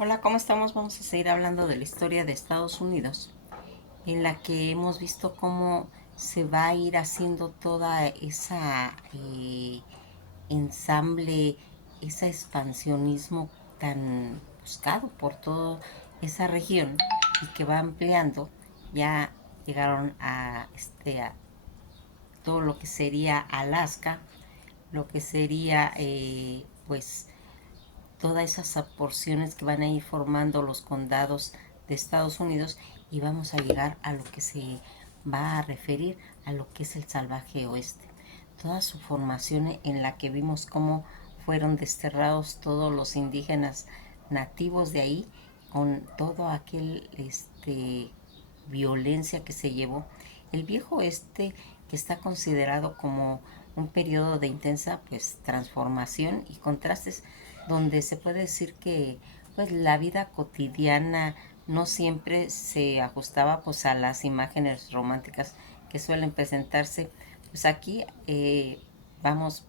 Hola, ¿cómo estamos? Vamos a seguir hablando de la historia de Estados Unidos, en la que hemos visto cómo se va a ir haciendo toda esa ensamble, ese expansionismo tan buscado por toda esa región y que va ampliando. Ya llegaron a todo lo que sería Alaska, lo que sería pues todas esas porciones que van a ir formando los condados de Estados Unidos, y vamos a llegar a lo que se va a referir a lo que es el salvaje oeste. Toda su formación en la que vimos cómo fueron desterrados todos los indígenas nativos de ahí, con todo aquel violencia que se llevó. El viejo oeste, que está considerado como un periodo de intensa pues transformación y contrastes, donde se puede decir que pues la vida cotidiana no siempre se ajustaba pues a las imágenes románticas que suelen presentarse. Pues aquí vamos a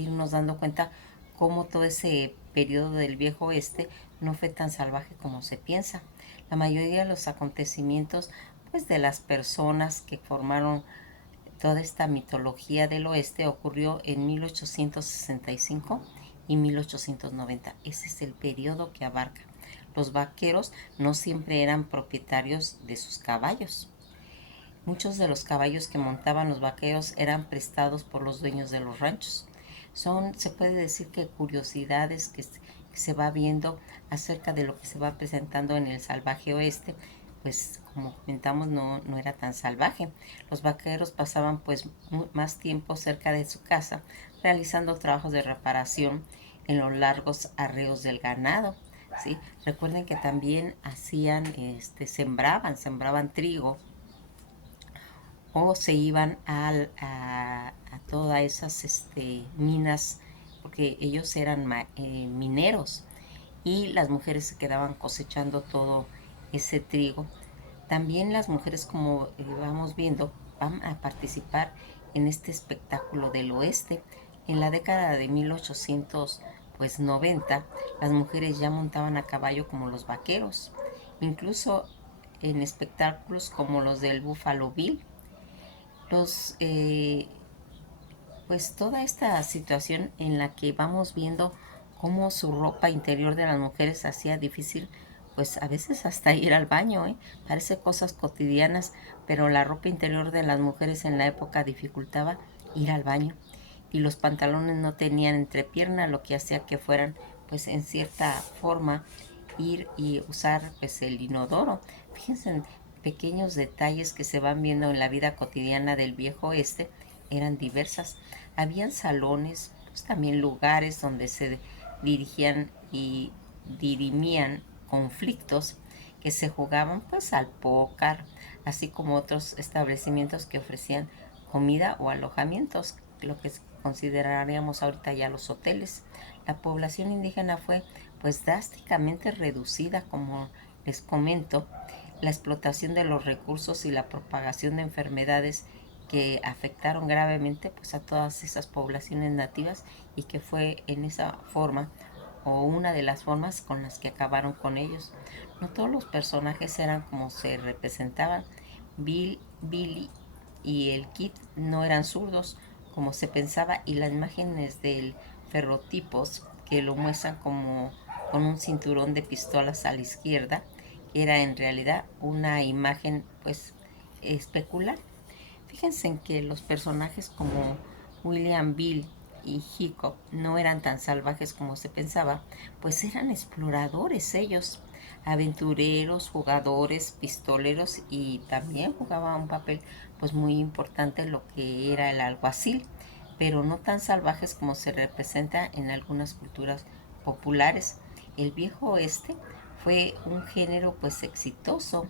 irnos dando cuenta cómo todo ese periodo del viejo oeste no fue tan salvaje como se piensa. La mayoría de los acontecimientos pues de las personas que formaron toda esta mitología del oeste ocurrió en 1865 y 1890. Ese es el periodo que abarca. Los vaqueros no siempre eran propietarios de sus caballos. Muchos de los caballos que montaban los vaqueros eran prestados por los dueños de los ranchos. Se puede decir que curiosidades que se va viendo acerca de lo que se va presentando en el salvaje oeste. Pues como comentamos, no era tan salvaje. Los vaqueros pasaban pues más tiempo cerca de su casa realizando trabajos de reparación en los largos arreos del ganado. ¿Sí? Recuerden que también sembraban trigo, o se iban a todas esas minas, porque ellos eran mineros, y las mujeres se quedaban cosechando todo ese trigo. También las mujeres, como vamos viendo, van a participar en este espectáculo del oeste. En la década de 1890, las mujeres ya montaban a caballo como los vaqueros, incluso en espectáculos como los del Buffalo Bill. los Pues toda esta situación en la que vamos viendo cómo su ropa interior de las mujeres hacía difícil pues a veces hasta ir al baño, ¿eh? Parece cosas cotidianas, pero la ropa interior de las mujeres en la época dificultaba ir al baño, y los pantalones no tenían entrepierna, lo que hacía que fueran pues en cierta forma ir y usar pues el inodoro. Fíjense en pequeños detalles que se van viendo en la vida cotidiana del viejo oeste, eran diversas. Habían salones, pues también lugares donde se dirigían y dirimían conflictos, que se jugaban pues al póker, así como otros establecimientos que ofrecían comida o alojamientos, lo que consideraríamos ahorita ya los hoteles. La población indígena fue pues drásticamente reducida, como les comento. La explotación de los recursos y la propagación de enfermedades que afectaron gravemente pues a todas esas poblaciones nativas, y que fue en esa forma o una de las formas con las que acabaron con ellos. No todos los personajes eran como se representaban. Billy y el Kid no eran zurdos como se pensaba, y las imágenes del ferrotipos que lo muestran como con un cinturón de pistolas a la izquierda, que era en realidad una imagen pues especular. Fíjense en que los personajes como William Bill y Hickok no eran tan salvajes como se pensaba, pues eran exploradores ellos, aventureros, jugadores, pistoleros, y también jugaba un papel pues muy importante lo que era el alguacil, pero no tan salvajes como se representa en algunas culturas populares. El viejo oeste fue un género pues exitoso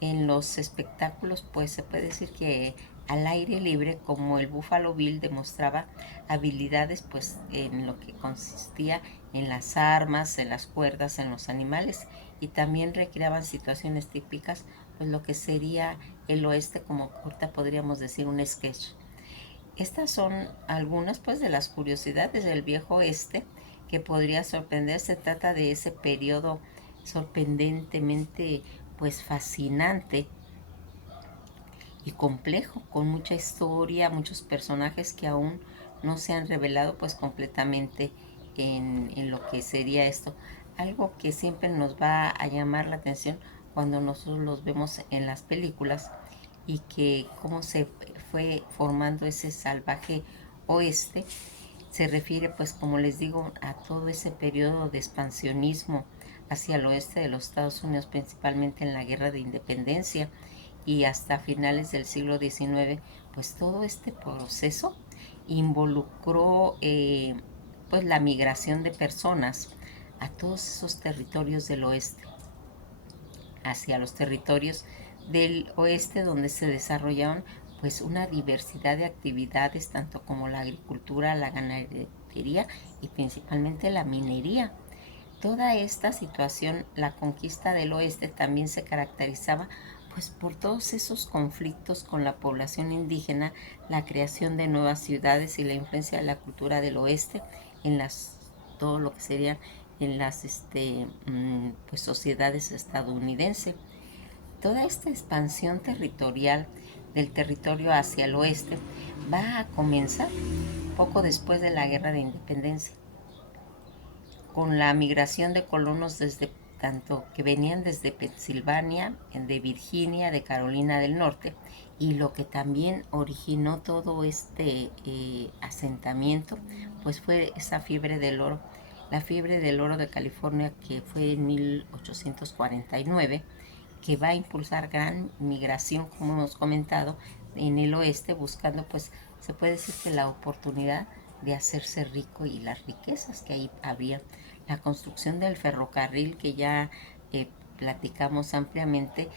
en los espectáculos, pues se puede decir que al aire libre, como el Buffalo Bill demostraba habilidades pues en lo que consistía en las armas, en las cuerdas, en los animales, y también recreaban situaciones típicas, pues lo que sería el oeste, como ahorita podríamos decir un sketch. Estas son algunas pues de las curiosidades del viejo oeste que podría sorprender. Se trata de ese periodo sorprendentemente pues fascinante y complejo, con mucha historia, muchos personajes que aún no se han revelado pues completamente en lo que sería esto. Algo que siempre nos va a llamar la atención cuando nosotros los vemos en las películas y que cómo se fue formando ese salvaje oeste, se refiere pues como les digo a todo ese periodo de expansionismo hacia el oeste de los Estados Unidos, principalmente en la Guerra de Independencia y hasta finales del siglo XIX, pues todo este proceso involucró pues la migración de personas a todos esos territorios del oeste, hacia los territorios del oeste donde se desarrollaron pues una diversidad de actividades tanto como la agricultura, la ganadería y principalmente la minería. Toda esta situación, la conquista del oeste también se caracterizaba pues por todos esos conflictos con la población indígena, la creación de nuevas ciudades y la influencia de la cultura del oeste en las todo lo que serían en las pues sociedades estadounidenses. Toda esta expansión territorial del territorio hacia el oeste va a comenzar poco después de la Guerra de Independencia, con la migración de colonos desde tanto que venían desde Pensilvania, de Virginia, de Carolina del Norte, y lo que también originó todo este asentamiento, pues fue esa fiebre del oro, la fiebre del oro de California que fue en 1849, que va a impulsar gran migración, como hemos comentado, en el oeste, buscando, pues, se puede decir que la oportunidad de hacerse rico y las riquezas que ahí había. La construcción del ferrocarril que ya platicamos ampliamente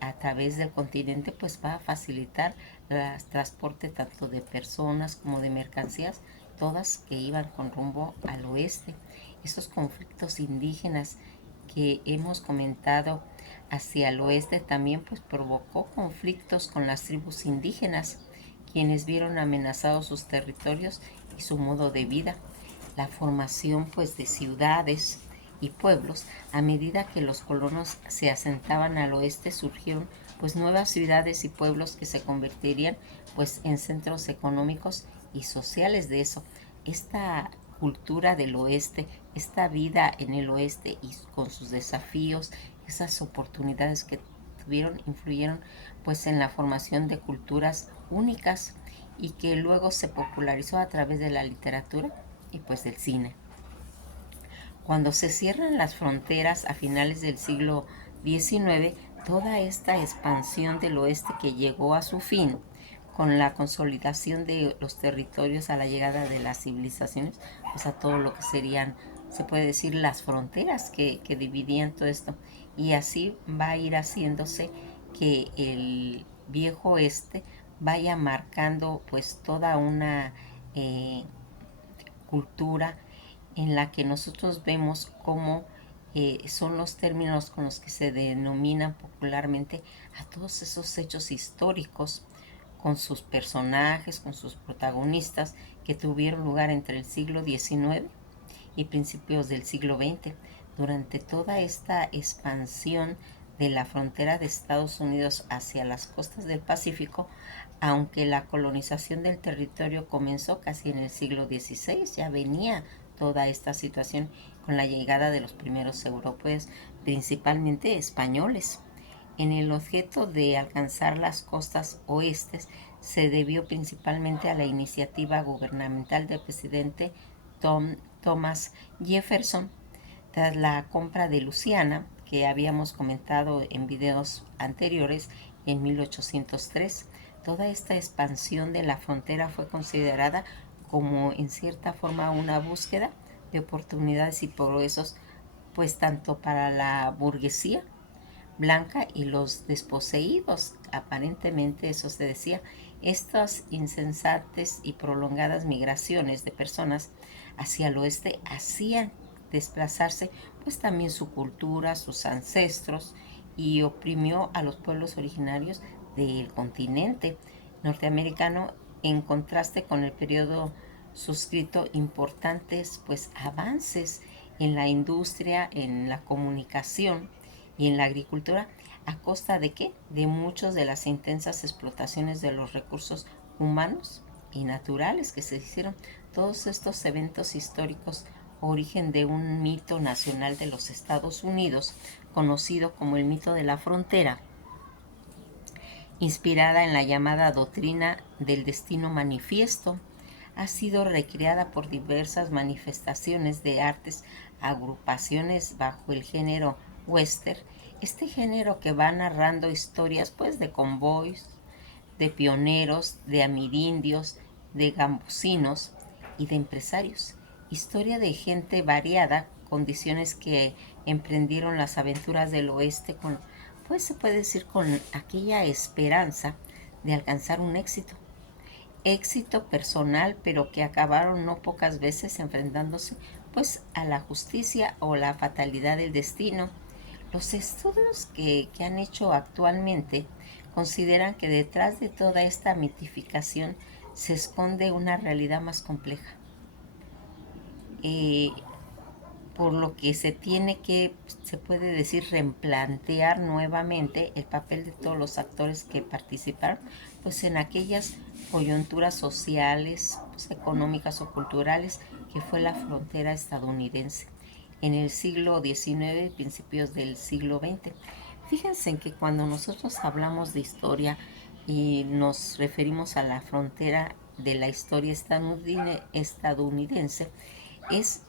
a través del continente, pues va a facilitar el transporte tanto de personas como de mercancías, todas que iban con rumbo al oeste. Estos conflictos indígenas que hemos comentado hacia el oeste también pues provocó conflictos con las tribus indígenas, quienes vieron amenazados sus territorios y su modo de vida. La formación pues de ciudades y pueblos, a medida que los colonos se asentaban al oeste, surgieron pues nuevas ciudades y pueblos que se convertirían pues en centros económicos y sociales de eso. Esta cultura del oeste, esta vida en el oeste y con sus desafíos, esas oportunidades que tuvieron, influyeron pues en la formación de culturas únicas y que luego se popularizó a través de la literatura y pues del cine. Cuando se cierran las fronteras a finales del siglo XIX, toda esta expansión del oeste que llegó a su fin con la consolidación de los territorios a la llegada de las civilizaciones, pues a todo lo que serían, se puede decir, las fronteras que dividían todo esto. Y así va a ir haciéndose que el viejo oeste vaya marcando pues toda una cultura en la que nosotros vemos cómo son los términos con los que se denominan popularmente a todos esos hechos históricos con sus personajes, con sus protagonistas que tuvieron lugar entre el siglo XIX y principios del siglo XX. Durante toda esta expansión de la frontera de Estados Unidos hacia las costas del Pacífico, aunque la colonización del territorio comenzó casi en el siglo XVI, ya venía toda esta situación con la llegada de los primeros europeos, principalmente españoles. En el objeto de alcanzar las costas oestes se debió principalmente a la iniciativa gubernamental del presidente Thomas Jefferson tras la compra de Luisiana, que habíamos comentado en videos anteriores en 1803. Toda esta expansión de la frontera fue considerada como en cierta forma una búsqueda de oportunidades y progresos, pues tanto para la burguesía blanca y los desposeídos. Aparentemente eso se decía. Estas insensates y prolongadas migraciones de personas hacia el oeste hacían desplazarse pues también su cultura, sus ancestros y oprimió a los pueblos originarios del continente norteamericano en contraste con el periodo suscrito importantes pues avances en la industria, en la comunicación y en la agricultura. ¿A costa de qué? De muchas de las intensas explotaciones de los recursos humanos y naturales que se hicieron. Todos estos eventos históricos, origen de un mito nacional de los Estados Unidos, conocido como el mito de la frontera, inspirada en la llamada doctrina del destino manifiesto, ha sido recreada por diversas manifestaciones de artes, agrupaciones bajo el género western, este género que va narrando historias pues de convoys, de pioneros, de amirindios, de gambusinos y de empresarios. Historia de gente variada, condiciones que emprendieron las aventuras del oeste con, pues se puede decir, con aquella esperanza de alcanzar un éxito. Éxito personal, pero que acabaron no pocas veces enfrentándose pues a la justicia o la fatalidad del destino. Los estudios que han hecho actualmente consideran que detrás de toda esta mitificación se esconde una realidad más compleja, eh, por lo que se tiene que, se puede decir, replantear nuevamente el papel de todos los actores que participaron pues en aquellas coyunturas sociales, pues, económicas o culturales que fue la frontera estadounidense en el siglo XIX y principios del siglo XX. Fíjense en que cuando nosotros hablamos de historia y nos referimos a la frontera de la historia estadounidense,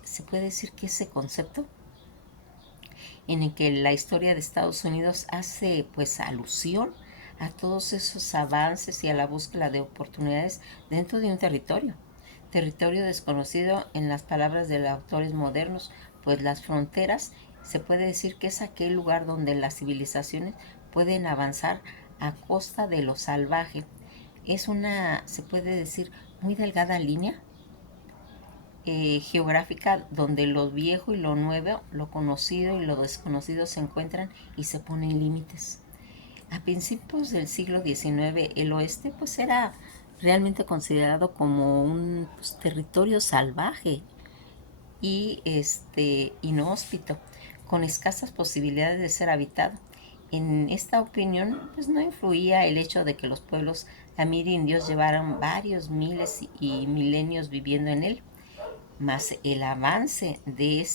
se puede decir que ese concepto en el que la historia de Estados Unidos hace pues alusión a todos esos avances y a la búsqueda de oportunidades dentro de un territorio desconocido en las palabras de los autores modernos, pues las fronteras se puede decir que es aquel lugar donde las civilizaciones pueden avanzar a costa de lo salvaje. Es una, se puede decir, muy delgada línea geográfica donde lo viejo y lo nuevo, lo conocido y lo desconocido se encuentran y se ponen límites. A principios del siglo XIX el oeste pues era realmente considerado como un pues, territorio salvaje y inhóspito, con escasas posibilidades de ser habitado. En esta opinión pues no influía el hecho de que los pueblos amerindios llevaran varios miles y milenios viviendo en él, más el avance de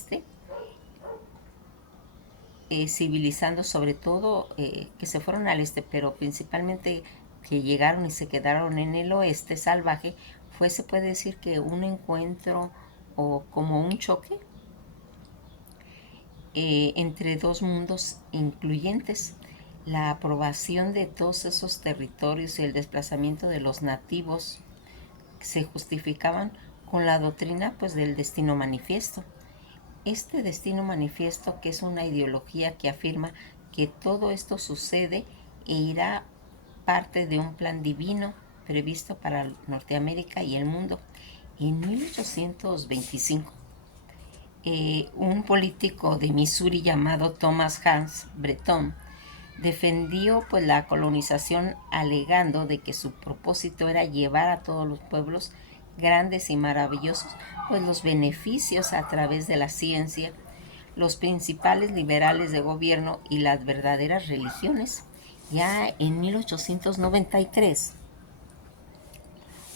civilizando sobre todo que se fueron al este, pero principalmente que llegaron y se quedaron en el oeste salvaje, fue, se puede decir, que un encuentro o como un choque entre dos mundos incluyentes. La aprobación de todos esos territorios y el desplazamiento de los nativos se justificaban con la doctrina pues del destino manifiesto. Este destino manifiesto, que es una ideología que afirma que todo esto sucede e irá parte de un plan divino previsto para Norteamérica y el mundo. En 1825, un político de Missouri llamado Thomas Hans Breton defendió pues la colonización, alegando de que su propósito era llevar a todos los pueblos grandes y maravillosos pues los beneficios a través de la ciencia, los principales liberales de gobierno y las verdaderas religiones. Ya en 1893,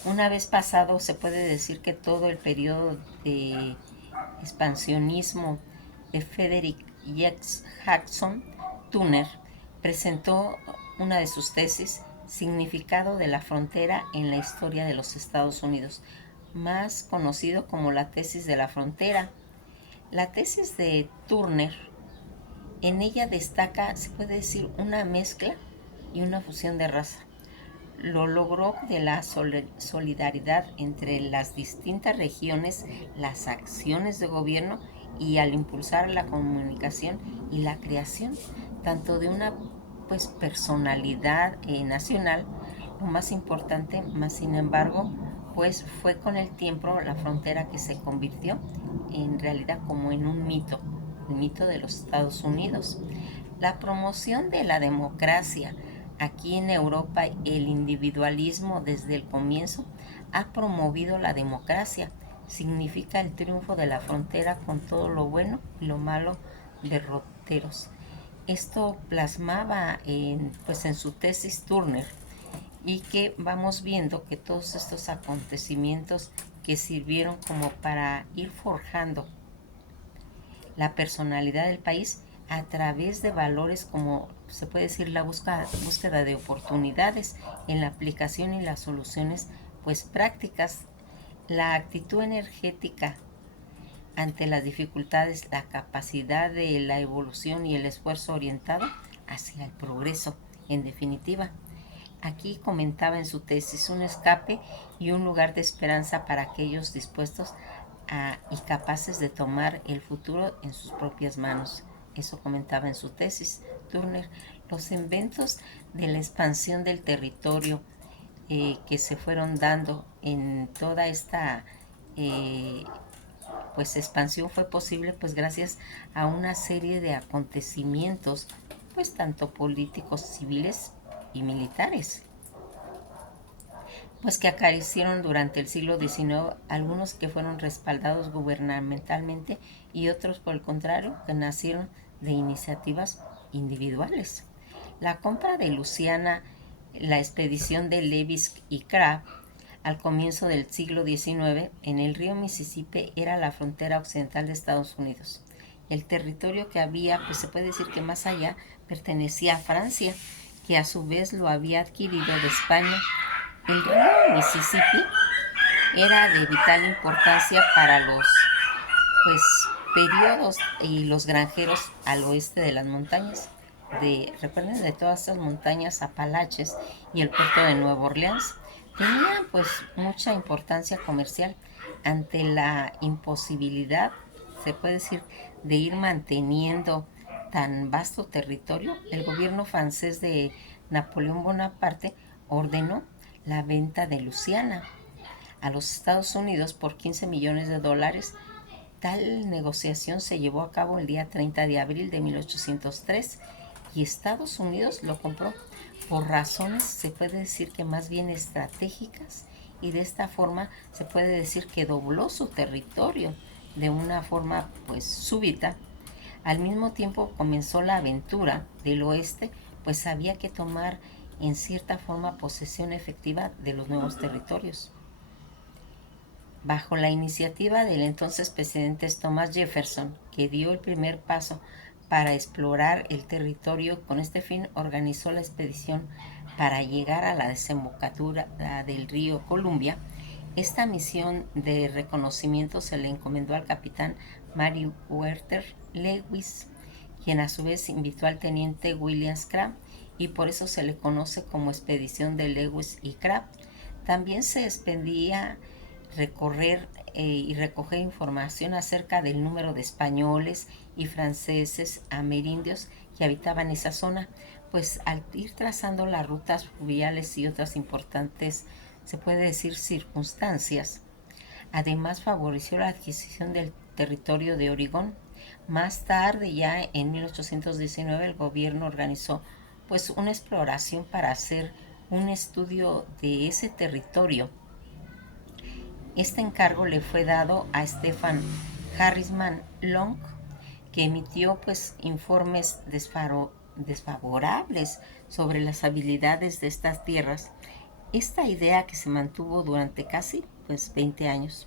una vez pasado, se puede decir que todo el periodo de expansionismo de Frederick Jackson Turner presentó una de sus tesis, Significado de la frontera en la historia de los Estados Unidos, más conocido como la tesis de la frontera. La tesis de Turner, en ella destaca, se puede decir, una mezcla y una fusión de raza. Lo logró de la solidaridad entre las distintas regiones, las acciones de gobierno y al impulsar la comunicación y la creación tanto de una pues personalidad nacional, lo más importante, más sin embargo, pues fue con el tiempo la frontera que se convirtió en realidad como en un mito, el mito de los Estados Unidos. La promoción de la democracia aquí en Europa, el individualismo desde el comienzo ha promovido la democracia, significa el triunfo de la frontera con todo lo bueno y lo malo derroteros. Esto plasmaba en su tesis Turner, y que vamos viendo que todos estos acontecimientos que sirvieron como para ir forjando la personalidad del país a través de valores como se puede decir la búsqueda de oportunidades en la aplicación y las soluciones pues prácticas, la actitud energética ante las dificultades, la capacidad de la evolución y el esfuerzo orientado hacia el progreso, en definitiva. Aquí comentaba en su tesis un escape y un lugar de esperanza para aquellos dispuestos y capaces de tomar el futuro en sus propias manos. Eso comentaba en su tesis Turner. Los inventos de la expansión del territorio que se fueron dando en toda esta eh, pues expansión fue posible pues gracias a una serie de acontecimientos pues tanto políticos, civiles y militares pues que acariciaron durante el siglo XIX, algunos que fueron respaldados gubernamentalmente y otros por el contrario que nacieron de iniciativas individuales. La compra de Luisiana, la expedición de Lewis y Clark al comienzo del siglo XIX en el río Mississippi era la frontera occidental de Estados Unidos. El territorio que había, pues se puede decir que más allá, pertenecía a Francia, que a su vez lo había adquirido de España. El río Mississippi era de vital importancia para los pues, periodos y los granjeros al oeste de las montañas. Recuerden de todas estas montañas Apalaches y el puerto de Nueva Orleans tenían pues mucha importancia comercial ante la imposibilidad, se puede decir, de ir manteniendo tan vasto territorio. El gobierno francés de Napoleón Bonaparte ordenó la venta de Luisiana a los Estados Unidos por 15 millones de dólares. Tal negociación se llevó a cabo el día 30 de abril de 1803 y Estados Unidos lo compró por razones, se puede decir que más bien estratégicas, y de esta forma se puede decir que dobló su territorio de una forma pues súbita. Al mismo tiempo comenzó la aventura del oeste, pues había que tomar en cierta forma posesión efectiva de los nuevos territorios. Bajo la iniciativa del entonces presidente Thomas Jefferson, que dio el primer paso para explorar el territorio, con este fin organizó la expedición para llegar a la desembocadura del río Columbia. Esta misión de reconocimiento se le encomendó al capitán Meriwether Lewis, quien a su vez invitó al teniente William Crabb, y por eso se le conoce como expedición de Lewis y Crabb. También se expedía recorrer y recoger información acerca del número de españoles y franceses amerindios que habitaban esa zona, pues al ir trazando las rutas fluviales y otras importantes, se puede decir, circunstancias. Además favoreció la adquisición del territorio de Oregón. Más tarde, ya en 1819, el gobierno organizó pues una exploración para hacer un estudio de ese territorio. Este encargo le fue dado a Stephen Harriman Long, que emitió pues informes desfavorables sobre las habilidades de estas tierras. Esta idea que se mantuvo durante casi pues 20 años,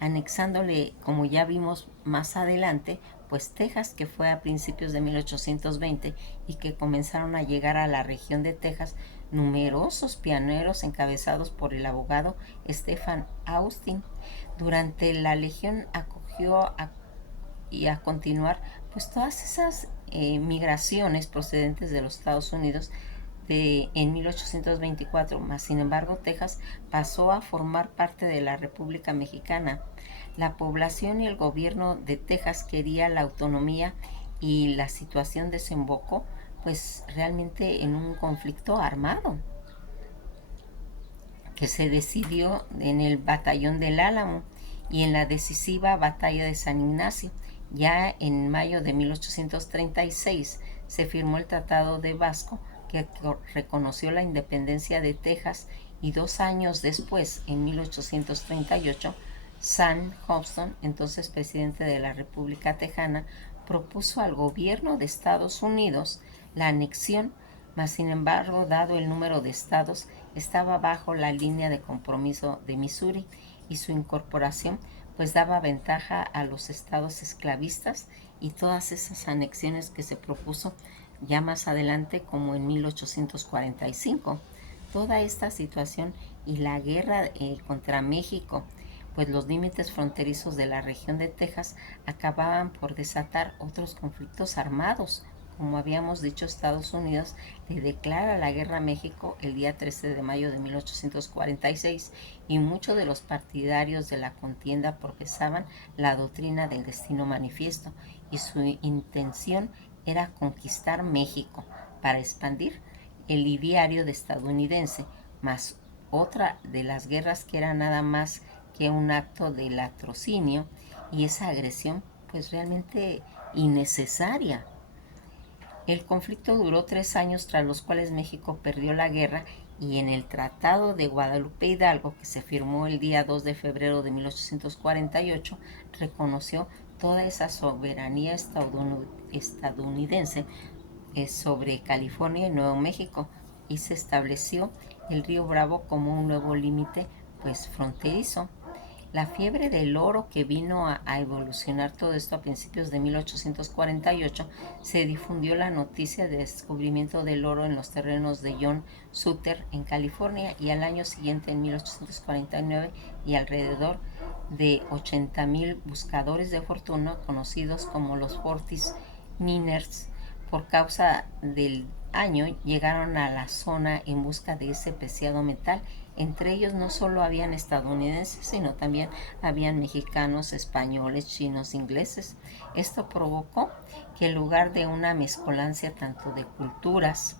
anexándole, como ya vimos más adelante, pues Texas, que fue a principios de 1820, y que comenzaron a llegar a la región de Texas numerosos pioneros encabezados por el abogado Stephen Austin. Durante la Legión acogió y a continuar pues todas esas migraciones procedentes de los Estados Unidos en 1824, más sin embargo Texas pasó a formar parte de la República Mexicana. La población y el gobierno de Texas quería la autonomía, y la situación desembocó pues realmente en un conflicto armado que se decidió en el batallón del Álamo y en la decisiva batalla de San Ignacio. Ya en mayo de 1836 se firmó el Tratado de Vasco, que reconoció la independencia de Texas, y 2 años después, en 1838, Sam Houston, entonces presidente de la República Tejana, propuso al gobierno de Estados Unidos la anexión, mas sin embargo, dado el número de estados, estaba bajo la línea de compromiso de Missouri y su incorporación pues daba ventaja a los estados esclavistas y todas esas anexiones que se propuso ya más adelante como en 1845. Toda esta situación y la guerra contra México, pues los límites fronterizos de la región de Texas acababan por desatar otros conflictos armados. Como habíamos dicho, Estados Unidos le declara la guerra a México el día 13 de mayo de 1846 y muchos de los partidarios de la contienda profesaban la doctrina del destino manifiesto y su intención era conquistar México para expandir el ideario de estadounidense, más otra de las guerras que era nada más que un acto de latrocinio y esa agresión pues realmente innecesaria. El conflicto duró 3 años, tras los cuales México perdió la guerra y en el Tratado de Guadalupe Hidalgo, que se firmó el día 2 de febrero de 1848, reconoció toda esa soberanía estadounidense sobre California y Nuevo México y se estableció el río Bravo como un nuevo límite pues fronterizo. La fiebre del oro que vino a evolucionar todo esto a principios de 1848, se difundió la noticia de descubrimiento del oro en los terrenos de John Sutter en California y al año siguiente, en 1849, y alrededor de 80,000 buscadores de fortuna, conocidos como los Fortis Miners, por causa del año llegaron a la zona en busca de ese preciado metal. Entre ellos no solo habían estadounidenses, sino también habían mexicanos, españoles, chinos, ingleses. Esto provocó que en lugar de una mezcolancia tanto de culturas,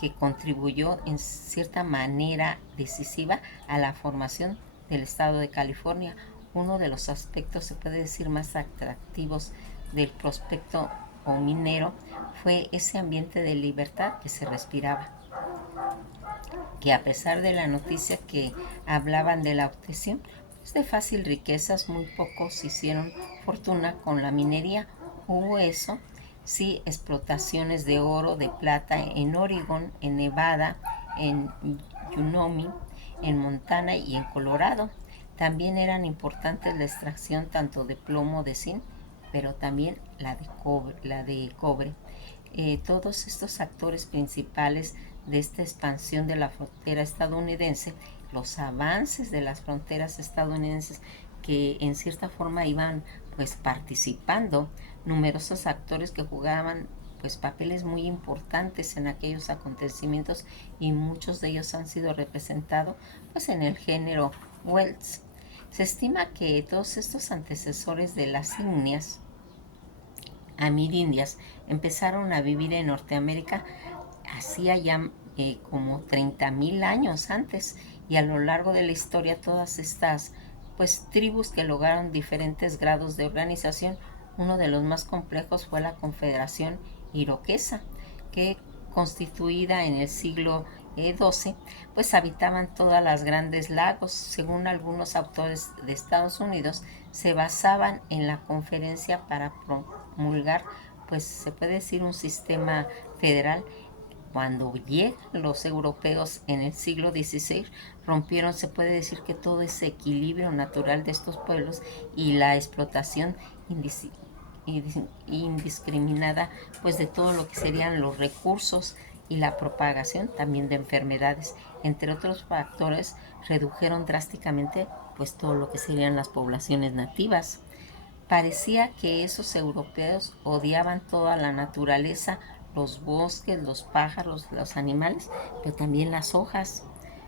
que contribuyó en cierta manera decisiva a la formación del estado de California, uno de los aspectos, se puede decir, más atractivos del prospecto o minero fue ese ambiente de libertad que se respiraba, que a pesar de la noticia que hablaban de la obtención pues de fácil riquezas, muy pocos hicieron fortuna con la minería. Hubo eso, sí, explotaciones de oro, de plata en Oregon, en Nevada, en Wyoming, en Montana y en Colorado. También eran importantes la extracción tanto de plomo, de zinc, pero también la de cobre. Todos estos actores principales de esta expansión de la frontera estadounidense, los avances de las fronteras estadounidenses que en cierta forma iban pues participando, numerosos actores que jugaban pues papeles muy importantes en aquellos acontecimientos y muchos de ellos han sido representados pues en el género Wells. Se estima que todos estos antecesores de las ignias amerindias empezaron a vivir en Norteamérica hacía ya como 30,000 años antes, y a lo largo de la historia todas estas pues tribus que lograron diferentes grados de organización. Uno de los más complejos fue la Confederación Iroquesa, que constituida en el siglo XII, pues habitaban todas las grandes lagos. Según algunos autores de Estados Unidos, se basaban en la conferencia para promulgar, pues se puede decir, un sistema federal. Cuando llegan los europeos en el siglo XVI, rompieron, se puede decir, que todo ese equilibrio natural de estos pueblos y la explotación indiscriminada pues de todo lo que serían los recursos y la propagación también de enfermedades, entre otros factores, redujeron drásticamente pues todo lo que serían las poblaciones nativas. Parecía que esos europeos odiaban toda la naturaleza, los bosques, los pájaros, los animales, pero también las hojas,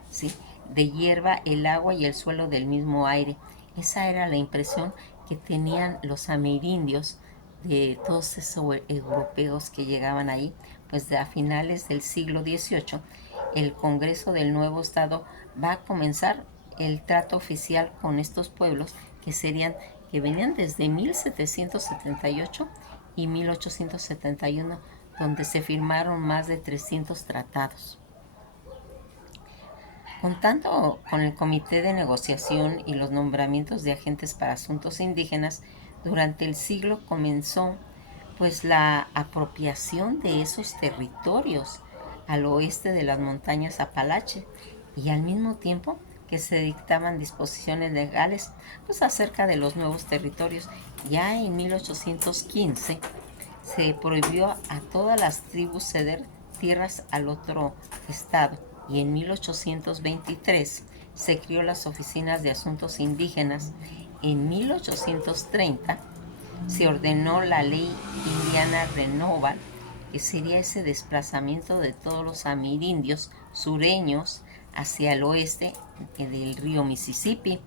¿sí?, de hierba, el agua y el suelo del mismo aire. Esa era la impresión que tenían los amerindios de todos esos europeos que llegaban ahí. Pues a finales del siglo XVIII, el Congreso del nuevo Estado va a comenzar el trato oficial con estos pueblos que venían desde 1778 y 1871, donde se firmaron más de 300 tratados. Contando con el Comité de Negociación y los nombramientos de agentes para asuntos indígenas, durante el siglo comenzó pues la apropiación de esos territorios al oeste de las montañas Apalache, y al mismo tiempo que se dictaban disposiciones legales pues acerca de los nuevos territorios. Ya en 1815 se prohibió a todas las tribus ceder tierras al otro estado, y en 1823 se creó las oficinas de asuntos indígenas. En 1830 se ordenó la ley indiana Renoval, que sería ese desplazamiento de todos los amerindios sureños hacia el oeste del río Mississippi,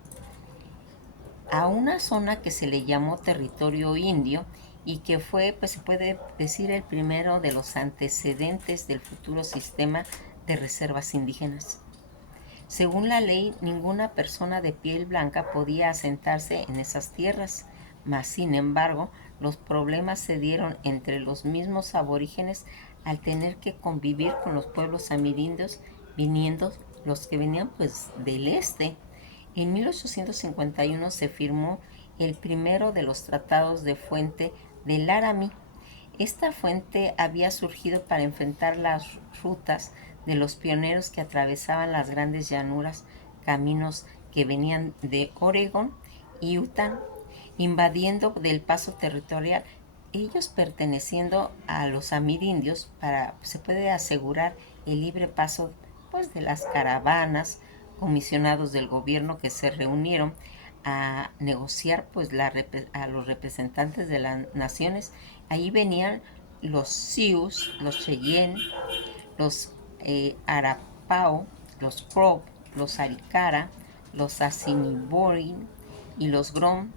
a una zona que se le llamó territorio indio, y que fue, pues se puede decir, el primero de los antecedentes del futuro sistema de reservas indígenas. Según la ley, ninguna persona de piel blanca podía asentarse en esas tierras, mas sin embargo, los problemas se dieron entre los mismos aborígenes al tener que convivir con los pueblos amerindios, viniendo los que venían pues del este. En 1851 se firmó el primero de los tratados de Fuente de Laramie. Esta fuente había surgido para enfrentar las rutas de los pioneros que atravesaban las grandes llanuras, caminos que venían de Oregón y Utah, invadiendo del paso territorial, ellos perteneciendo a los amerindios, para se puede asegurar el libre paso pues de las caravanas, comisionados del gobierno que se reunieron a negociar pues a los representantes de las naciones. Ahí venían los Sioux, los Cheyenne, los Arapao, los Crow, los Arikara, los Assiniboine y los Grom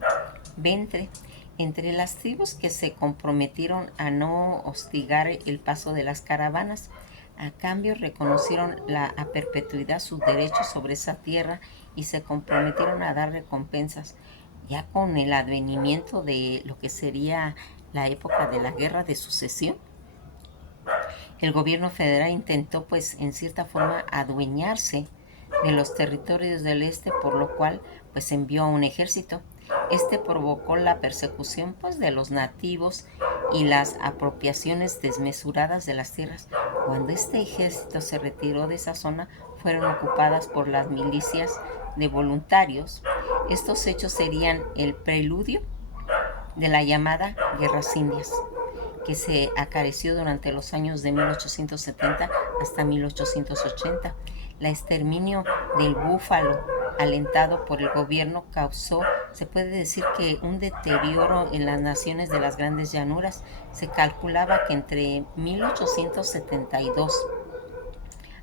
Ventre. Entre las tribus que se comprometieron a no hostigar el paso de las caravanas, a cambio reconocieron a perpetuidad sus derechos sobre esa tierra y se comprometieron a dar recompensas. Ya con el advenimiento de lo que sería la época de la Guerra de Sucesión, el gobierno federal intentó pues en cierta forma adueñarse de los territorios del este, por lo cual pues envió a un ejército. Este provocó la persecución pues de los nativos y las apropiaciones desmesuradas de las tierras. Cuando este ejército se retiró de esa zona, fueron ocupadas por las milicias de voluntarios. Estos hechos serían el preludio de la llamada Guerras Indias, que se acareció durante los años de 1870 hasta 1880. El exterminio del búfalo, alentado por el gobierno, causó, se puede decir, que un deterioro en las naciones de las grandes llanuras. Se calculaba que entre 1872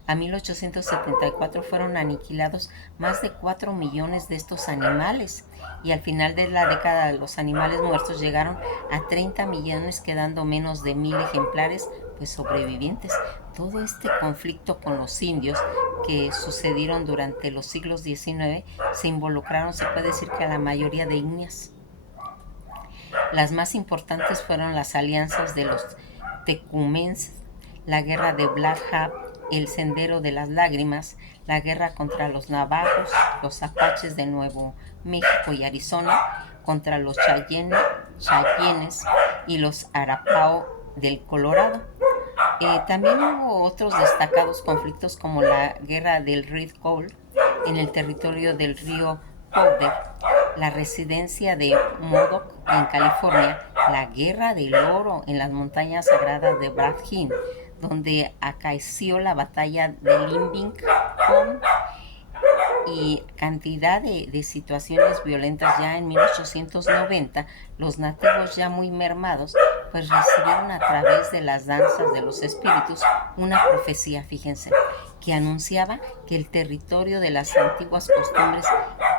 a 1874 fueron aniquilados más de 4 millones de estos animales, y al final de la década los animales muertos llegaron a 30 millones, quedando menos de 1000 ejemplares pues sobrevivientes. Todo este conflicto con los indios que sucedieron durante los siglos XIX se involucraron, se puede decir, que a la mayoría de etnias. Las más importantes fueron las alianzas de los tecumens, la guerra de Black Hawk, el Sendero de las Lágrimas, la guerra contra los navajos, los apaches de Nuevo México y Arizona, contra los Cheyennes y los Arapao del Colorado. También hubo otros destacados conflictos, como la guerra del Red Coal en el territorio del río Powder, la residencia de Modoc en California, la guerra del oro en las montañas sagradas de Brad Hill, donde acaeció la batalla de Limbing-Home, y cantidad de situaciones violentas. Ya en 1890, los nativos, ya muy mermados, pues recibieron a través de las danzas de los espíritus una profecía, fíjense, que anunciaba que el territorio de las antiguas costumbres,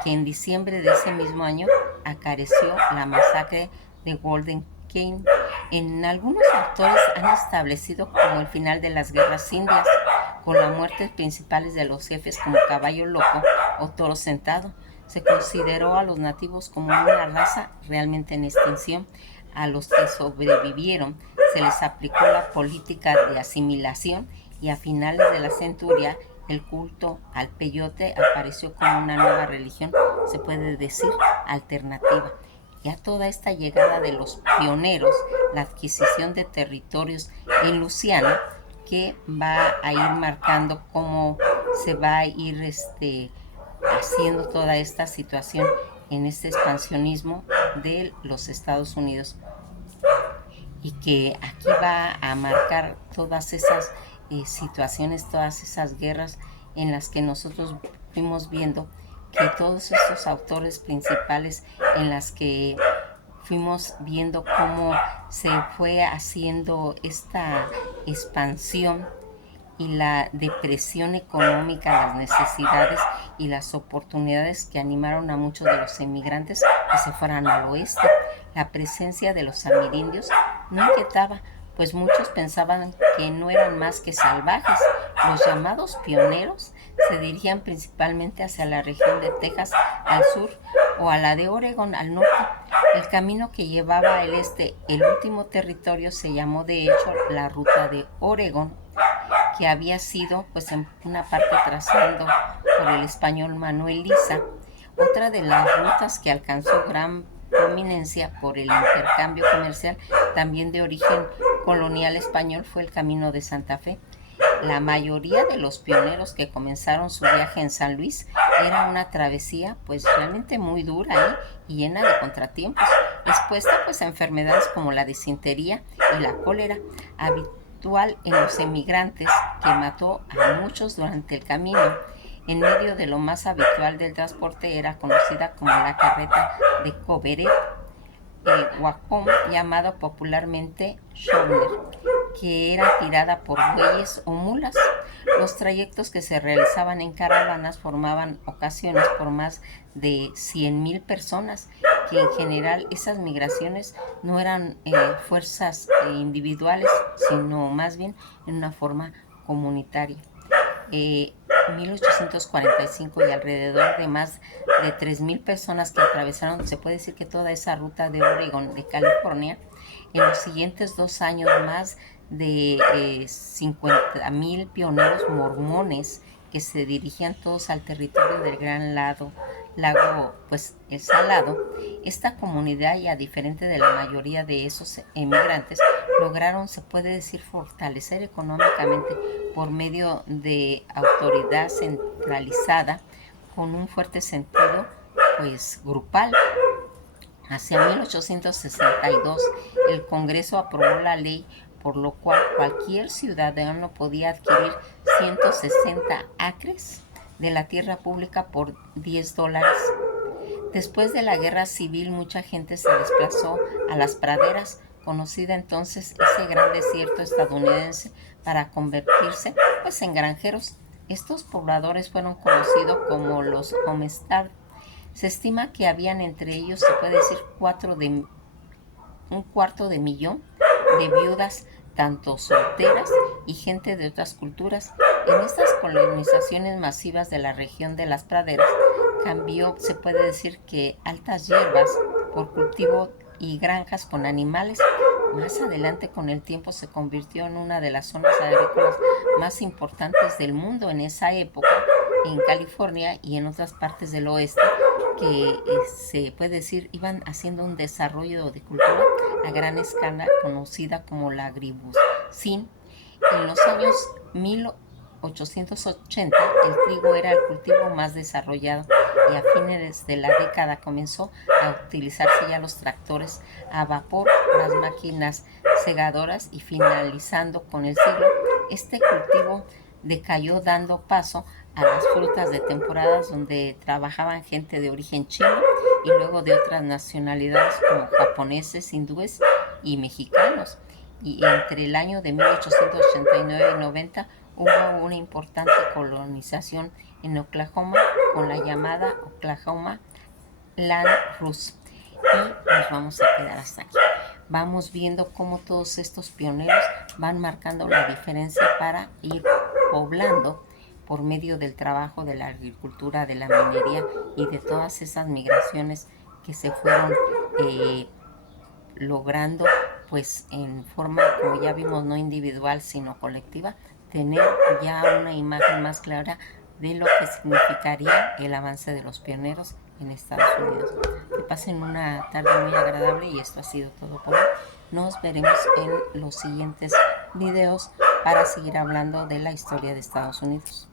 que en diciembre de ese mismo año acaeció la masacre de Golden Cane. En algunos autores han establecido como el final de las guerras indias, con la muerte principales de los jefes como Caballo Loco o Toro Sentado. Se consideró a los nativos como una raza realmente en extinción. A los que sobrevivieron se les aplicó la política de asimilación, y a finales de la centuria el culto al peyote apareció como una nueva religión, se puede decir, alternativa. Ya toda esta llegada de los pioneros, la adquisición de territorios en Luisiana, que va a ir marcando cómo se va a ir haciendo toda esta situación en este expansionismo de los Estados Unidos, y que aquí va a marcar todas esas situaciones, todas esas guerras en las que nosotros fuimos viendo que todos estos autores principales, en las que fuimos viendo cómo se fue haciendo esta expansión y la depresión económica, las necesidades y las oportunidades que animaron a muchos de los emigrantes que se fueran al oeste. La presencia de los amerindios no inquietaba, pues muchos pensaban que no eran más que salvajes. Los llamados pioneros se dirigían principalmente hacia la región de Texas al sur o a la de Oregon al norte. El camino que llevaba al este, el último territorio, se llamó de hecho la Ruta de Oregon, que había sido pues en una parte trazando por el español Manuel Liza. Otra de las rutas que alcanzó gran prominencia por el intercambio comercial, también de origen colonial español, fue el Camino de Santa Fe. La mayoría de los pioneros que comenzaron su viaje en San Luis era una travesía pues realmente muy dura y llena de contratiempos, expuesta pues a enfermedades como la disentería y la cólera, habitual en los emigrantes, que mató a muchos durante el camino. En medio de lo más habitual del transporte era conocida como la carreta de Coveret, el Wacom, llamado popularmente Schooner, que era tirada por bueyes o mulas. Los trayectos que se realizaban en caravanas formaban ocasiones por más de 100,000 personas, que en general esas migraciones no eran fuerzas individuales, sino más bien en una forma comunitaria. 1845 y alrededor de más de 3,000 personas que atravesaron, se puede decir que toda esa ruta de Oregon, de California. En los siguientes 2 años, más de 50,000 pioneros mormones que se dirigían todos al territorio del Gran Lago pues el Salado. Esta comunidad, ya diferente de la mayoría de esos emigrantes, lograron, se puede decir, fortalecer económicamente por medio de autoridad centralizada con un fuerte sentido pues grupal. Hacia 1862 el Congreso aprobó la ley por lo cual cualquier ciudadano podía adquirir 160 acres de la tierra pública por $10. Después de la guerra civil, mucha gente se desplazó a las praderas, conocida entonces ese gran desierto estadounidense, para convertirse pues en granjeros. Estos pobladores fueron conocidos como los homestead. Se estima que habían entre ellos, se puede decir, un cuarto de millón de viudas, tanto solteras y gente de otras culturas. En estas colonizaciones masivas de la región de las praderas cambió, se puede decir, que altas hierbas por cultivo y granjas con animales. Más adelante, con el tiempo, se convirtió en una de las zonas agrícolas más importantes del mundo en esa época, en California y en otras partes del oeste, que se puede decir iban haciendo un desarrollo de cultura a gran escala conocida como la agribucin. En los años 1880 el trigo era el cultivo más desarrollado, y a fines de la década comenzó a utilizarse ya los tractores a vapor, las máquinas segadoras, y finalizando con el siglo este cultivo decayó, dando paso a las frutas de temporadas, donde trabajaban gente de origen chino y luego de otras nacionalidades como japoneses, hindúes y mexicanos. Y entre el año de 1889 y 90 hubo una importante colonización en Oklahoma con la llamada Oklahoma Land Rust. Y nos vamos a quedar hasta aquí. Vamos viendo cómo todos estos pioneros van marcando la diferencia para ir poblando por medio del trabajo de la agricultura, de la minería y de todas esas migraciones que se fueron logrando pues en forma, como ya vimos, no individual sino colectiva, tener ya una imagen más clara de lo que significaría el avance de los pioneros en Estados Unidos. Que pasen una tarde muy agradable y esto ha sido todo por hoy. Nos veremos en los siguientes videos para seguir hablando de la historia de Estados Unidos.